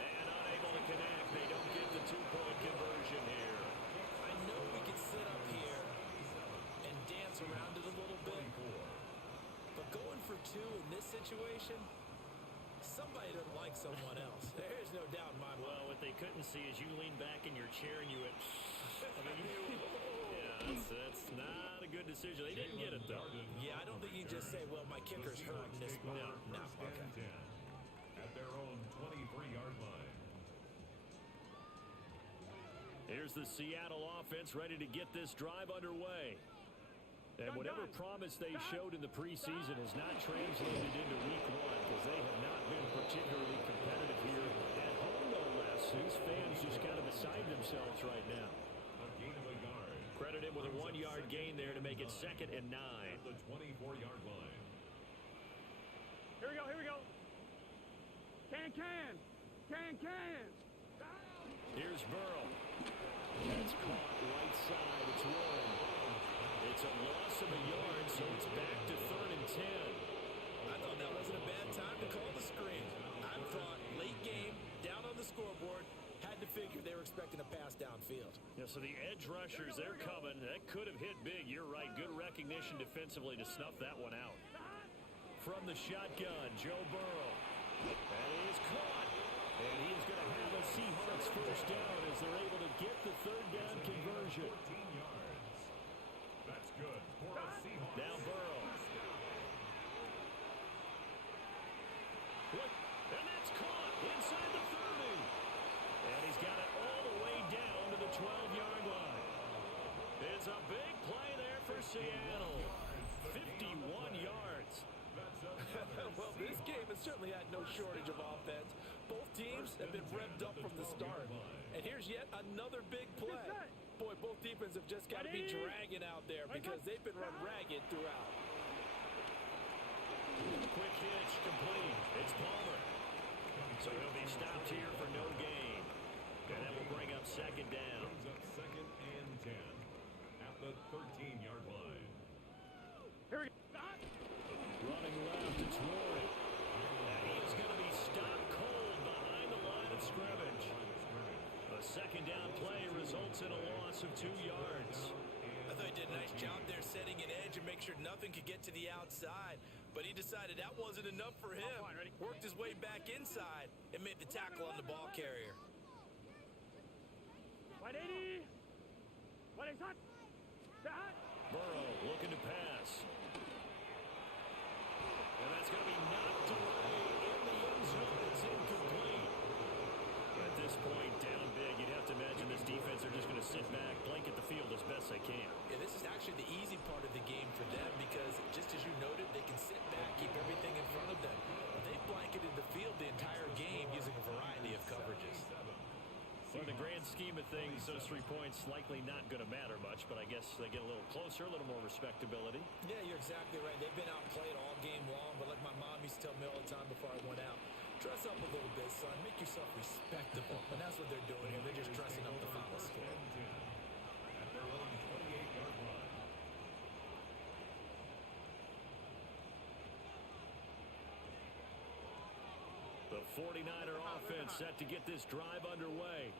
And unable to connect. They don't get the 2-point conversion here. I know we could sit up here and dance around it a little bit, but going for 2 in this situation, somebody doesn't like someone else. There's no doubt in my mind. Well, what they couldn't see is you leaned back in your chair and you went, yeah, that's not a good decision. They didn't get it, though. Yeah, I don't think you just say, well, my kicker's hurt in this moment. No, okay. their own 23-yard line. Here's the Seattle offense ready to get this drive underway. And whatever promise they showed in the preseason has not translated into week one because they have not been particularly competitive here at home, no less. These fans just kind of beside themselves right now. A gain of a yard. Credit him with a 1-yard gain there to make it 2nd and 9. At the 24-yard line. Here we go, here we go. Can. Here's Burrow. That's caught right side. It's Warren. It's a loss of a yard, so it's back to 3rd and 10. I thought that wasn't a bad time to call the screen. I thought late game, down on the scoreboard, had to figure they were expecting a pass downfield. Yeah, so the edge rushers, they're coming. That could have hit big. You're right. Good recognition defensively to snuff that one out. From the shotgun, Joe Burrow. And he is caught. And he is going to have a Seahawks first down as they're able to get the 3rd down conversion. 14 yards. That's good for a Seahawks. Now Burrow. Look, and that's caught inside the 30. And he's got it all the way down to the 12-yard line. It's a big play there for Seattle. 51 yards. Well, this game has certainly had no shortage of offense. Both teams have been revved up from the start. And here's yet another big play. Boy, both defenses have just got to be dragging out there because they've been run ragged throughout. Quick hitch complete. It's Palmer. So he'll be stopped here for no gain. And that will bring up 2nd down. Brings up 2nd and 10 at the 13-yard line. Running left, it's Warren. And he is going to be stopped cold behind the line of scrimmage. A 2nd down play results in a loss of 2 yards. I thought he did a nice job there setting an edge and make sure nothing could get to the outside. But he decided that wasn't enough for him. Worked his way back inside and made the tackle on the ball carrier. Burrow looking to pass. And that's going to be knocked away in the end zone. It's incomplete. At this point, down big, you'd have to imagine this defense are just going to sit back, blanket the field as best they can. Yeah, this is actually the easy part of the game for them because, just as you noted, they can sit back, keep everything in front of them. They've blanketed the field the entire game using a variety of coverages. Well, in the grand scheme of things, those 3 points likely not going to matter much, but I guess they get a little closer, a little more respectability. Yeah, you're exactly right. They've been outplayed all game long, but like my mom used to tell me all the time before I went out, dress up a little bit, son. Make yourself respectable. And that's what they're doing here. They're just dressing up the final score. At their own 28-yard line. The 49er offense set to get this drive underway.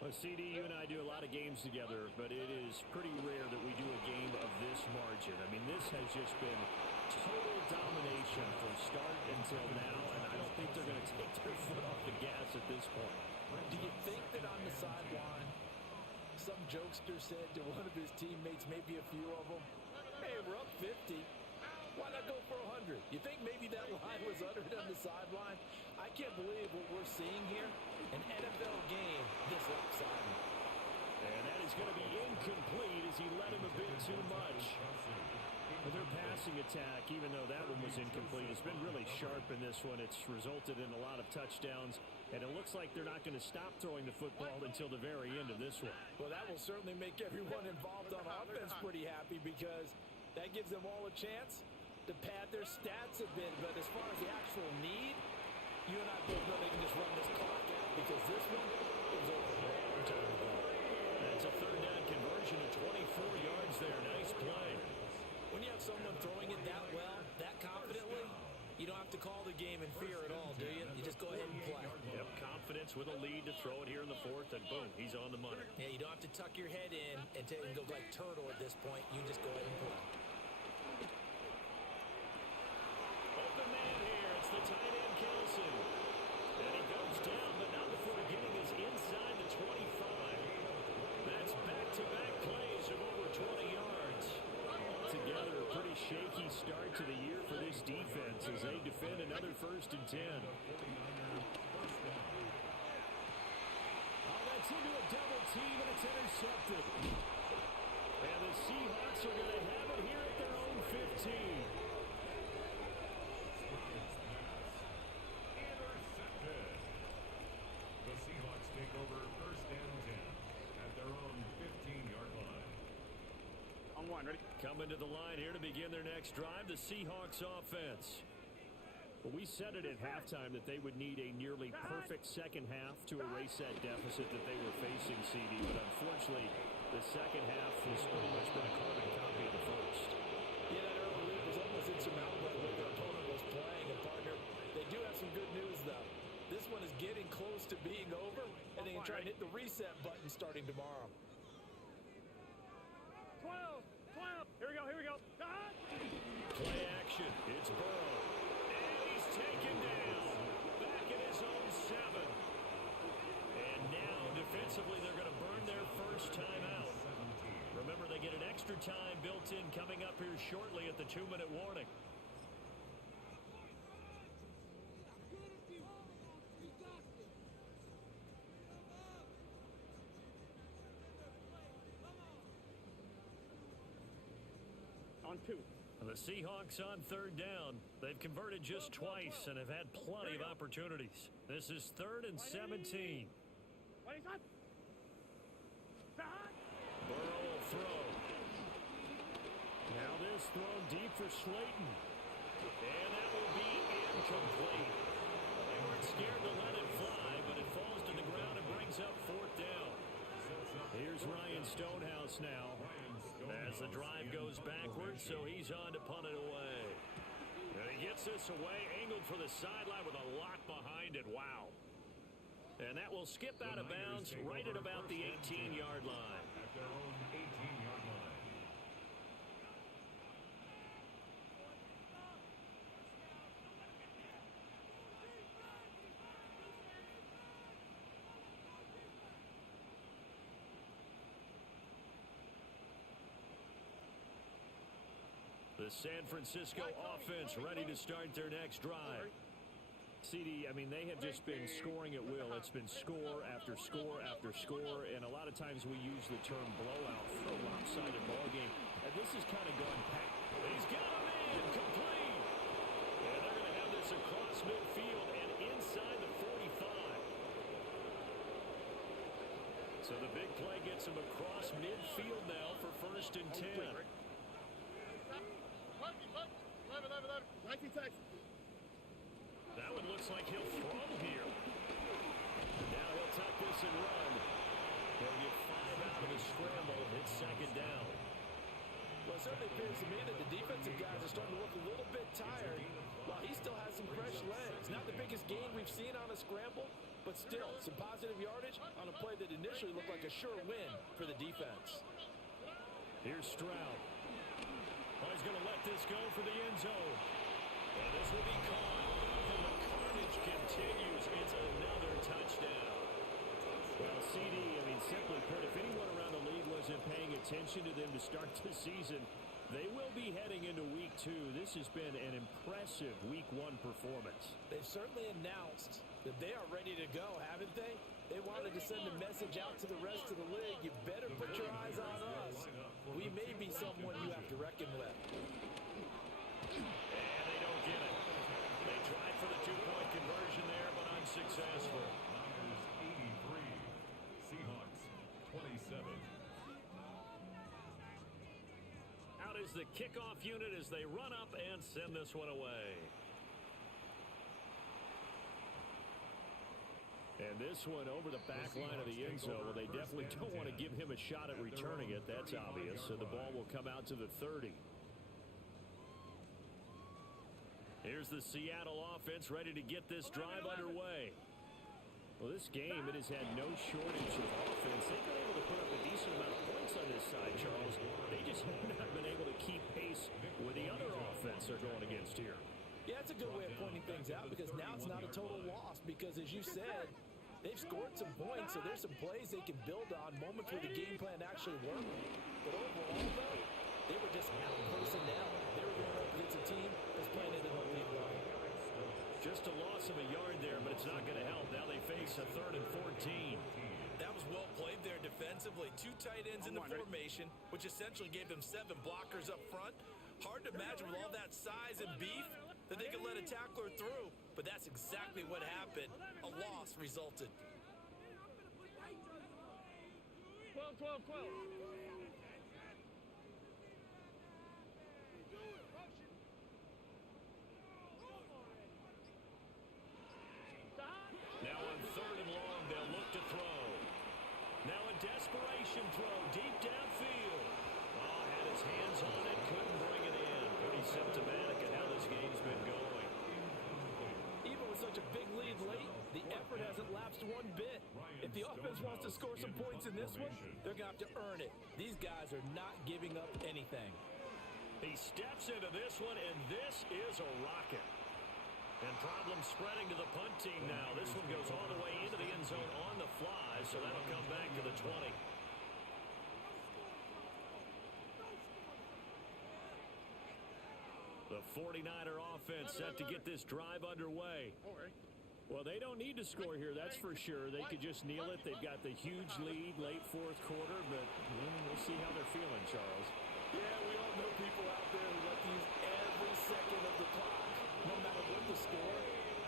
Well, CD, you and I do a lot of games together, but it is pretty rare that we do a game of this margin. I mean, this has just been total domination from start until now, and I don't think they're going to take their foot off the gas at this point. Do you think that on the sideline, some jokester said to one of his teammates, maybe a few of them, hey, we're up 50. Why not go for 100? You think maybe that line was uttered on the sideline? I can't believe what we're seeing here. An NFL game this lopsided. And that is going to be incomplete as he led him a bit too much. But their passing attack, even though that one was incomplete, has been really sharp in this one. It's resulted in a lot of touchdowns, and it looks like they're not going to stop throwing the football until the very end of this one. Well, that will certainly make everyone involved on offense pretty happy because that gives them all a chance to pad their stats a bit. But as far as the actual need, you and I both know they can just run this clock out because this one is over a long time ago. That's a 3rd down conversion of 24 yards there. Nice play. When you have someone throwing it that well, that confidently, you don't have to call the game in fear at all, do you? You just go ahead and play. Yep, confidence with a lead to throw it here in the 4th, and boom, he's on the money. Yeah, you don't have to tuck your head in and go like turtle at this point. You just go ahead and play. Open man here. It's the tight end, Kelson. And he goes down, but not before getting his inside the 25. That's back-to-back plays of over 20 yards. Altogether, a pretty shaky start to the year for this defense. as they defend another 1st and 10. Oh, that's into a double team, and it's intercepted. And the Seahawks are going to have it here at their own 15. Intercepted. The Seahawks take over 1st and 10 at their own 15-yard line. On one, ready? Coming to the line here to begin their next drive, the Seahawks offense. Well, we said it at halftime that they would need a nearly perfect second half to erase that deficit that they were facing, CD. But unfortunately, the second half has pretty much been a carbon copy of the first. Yeah, that early lead was almost insurmountable the way their opponent was playing. And, partner, they do have some good news, though. This one is getting close to being over, and they can try and hit the reset button starting tomorrow. 12. Here we go. Play action. It's Burrow. And he's taken down. Back at his own 7. And now, defensively, they're going to burn their first time out. Remember, they get an extra time built in coming up here shortly at the 2-minute warning. On 2. The Seahawks on 3rd down. They've converted just twice and have had plenty of opportunities. This is 3rd and 17. Burrow will throw. Now this thrown deep for Slayton. And that will be incomplete. They weren't scared to let it fly, but it falls to the ground and brings up 4th down. Here's Ryan Stonehouse now. As the drive goes backwards, so he's on to punt it away. And he gets this away, angled for the sideline with a lock behind it. Wow. And that will skip out of bounds right at about the 18-yard line. At their own 18-yard line. The San Francisco offense ready to start their next drive. CD, I mean, they have just been scoring at will. It's been score after score after score, and a lot of times we use the term blowout for a lopsided ball game. And this has kind of gone back. He's got him in, complete. And they're going to have this across midfield and inside the 45. So the big play gets him across midfield now for 1st and 10. That one looks like he'll throw here. Now he'll tuck this and run. He'll get 5 out of his scramble. It's 2nd down. Well, it certainly appears to me that the defensive guys are starting to look a little bit tired, while he still has some fresh legs. Not the biggest gain we've seen on a scramble, but still some positive yardage on a play that initially looked like a sure win for the defense. Here's Stroud. Oh, he's going to let this go for the end zone. And this will be caught. And the carnage continues. It's another touchdown. Well, CD, I mean, simply put, if anyone around the league wasn't paying attention to them to start the season, they will be heading into Week 2. This has been an impressive Week 1 performance. They've certainly announced that they are ready to go, haven't they? They wanted to send a message out to the rest of the league. You better put your eyes on us. We may be someone you have to reckon with. And they don't get it. They tried for the 2-point conversion there, but unsuccessful. Niners 83. Seahawks 27. Out is the kickoff unit as they run up and send this one away. And this one over the back line of the end zone. Well, they definitely don't want to give him a shot at returning it. That's obvious. So the ball will come out to the 30. Here's the Seattle offense ready to get this drive underway. Well, this game, it has had no shortage of offense. They've been able to put up a decent amount of points on this side, Charles. They just have not been able to keep pace with the other offense they're going against here. Yeah, that's a good way of pointing things out, because now it's not a total loss, because as you said, they've scored some points, so there's some plays they can build on, moments where the game plan actually worked. But overall, though, they were just out personnel. They were going up against a team that's playing at an elite level. Just a loss of a yard there, but it's not going to help. Now they face a 3rd and 14. That was well played there defensively. 2 tight ends in the formation, which essentially gave them 7 blockers up front. Hard to imagine with all that size and beef that they could let a tackler through, but that's exactly what happened. A loss resulted. 12. Now on 3rd and long, they'll look to throw. Now a desperation throw deep downfield. Oh, had his hands on it, couldn't bring it in. Pretty symptomatic of how this game's been going. Even with such a big lead late, the effort hasn't lapsed one bit. If the offense wants to score some points in this one, they're going to have to earn it. These guys are not giving up anything. He steps into this one, and this is a rocket. And problems spreading to the punt team now. This one goes all the way into the end zone on the fly, so that'll come back to the 20. The 49er offense set to get this drive underway. Well, they don't need to score here, that's for sure. They could just kneel it. They've got the huge lead late 4th quarter, but we'll see how they're feeling, Charles. Yeah, we all know people out there who like to use every second of the clock, no matter what the score.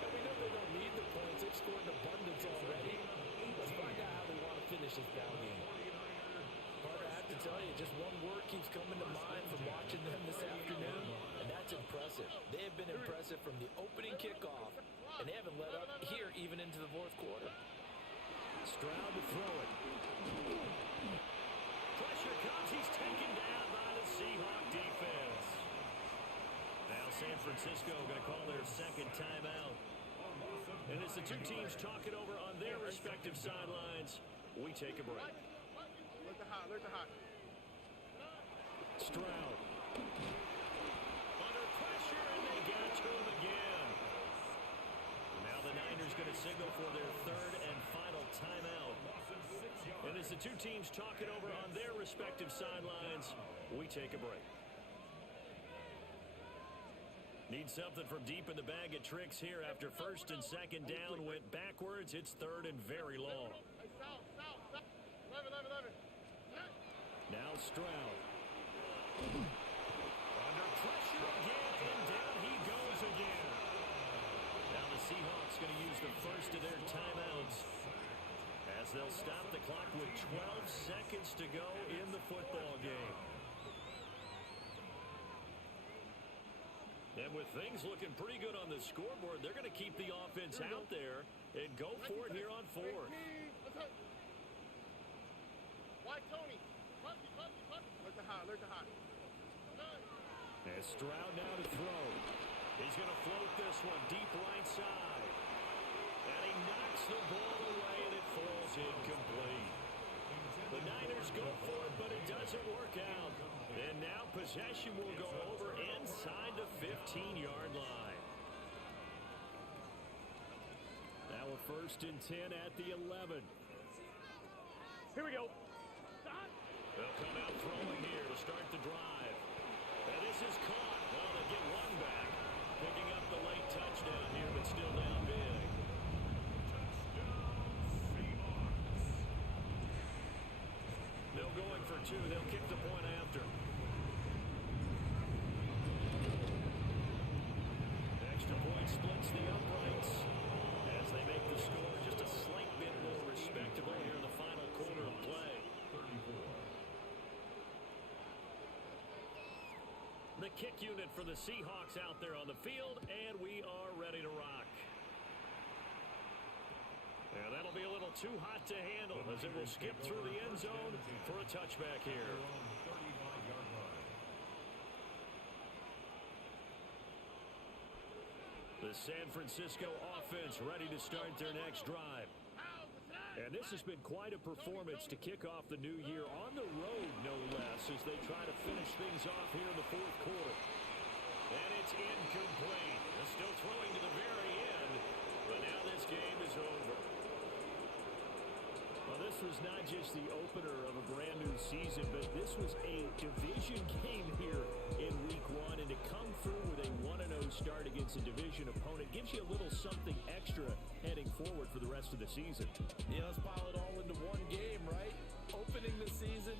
And we know they don't need the points. They've scored in abundance already. Let's find out how they want to finish this ball game. Carter, I have to tell you, just one word keeps coming to mind from watching them this afternoon, and that's impressive. They have been impressive from the opening kickoff, and they haven't let up here even into the 4th quarter. Stroud to throw it. Pressure comes. He's taken down by the Seahawk defense. Now San Francisco going to call their 2nd timeout. And as the 2 teams talk it over on their respective sidelines, we take a break. Look the hot. Stroud. Under pressure, and they get it to him again. Now the Niners going to signal for their 3rd and final timeout. And as the 2 teams talk it over on their respective sidelines, we take a break. Need something from deep in the bag of tricks here after 1st and 2nd down went backwards. It's 3rd and very long. Now Stroud. Under pressure again, and down he goes again. Now the Seahawks going to use the first of their timeouts as they'll stop the clock with 12 seconds to go in the football game. And with things looking pretty good on the scoreboard, they're going to keep the offense out there and go for it here on 4th. Why, Tony? Look the hot. And Stroud now to throw. He's going to float this one deep right side. And he knocks the ball away, and it falls incomplete. The Niners go for it, but it doesn't work out. And now possession will go over inside the 15-yard line. Now a 1st and 10 at the 11. Here we go. They'll come out throwing here to start the drive. And this is caught. Well, they get one back. Picking up the late touchdown here, but still down big. No going for 2. They'll kick the point after. Extra point splits the uprights as they make the score just a slight bit more respectable here in the final quarter of play. 34. The kick unit for the Seahawks out there on the field, and we are ready to rock. And that'll be a little too hot to handle as it will skip through the end zone for a touchback here. The San Francisco offense ready to start their next drive. And this has been quite a performance to kick off the new year on the road, no less, as they try to finish things off here in the 4th quarter. And it's incomplete. They're still throwing to the very end, but now this game is over. Well, this was not just the opener of a brand new season, but this was a division game here in week 1. And to come through with a 1-0 start against a division opponent gives you a little something extra heading forward for the rest of the season. Yeah, let's pile it all into one game, right? Opening the season,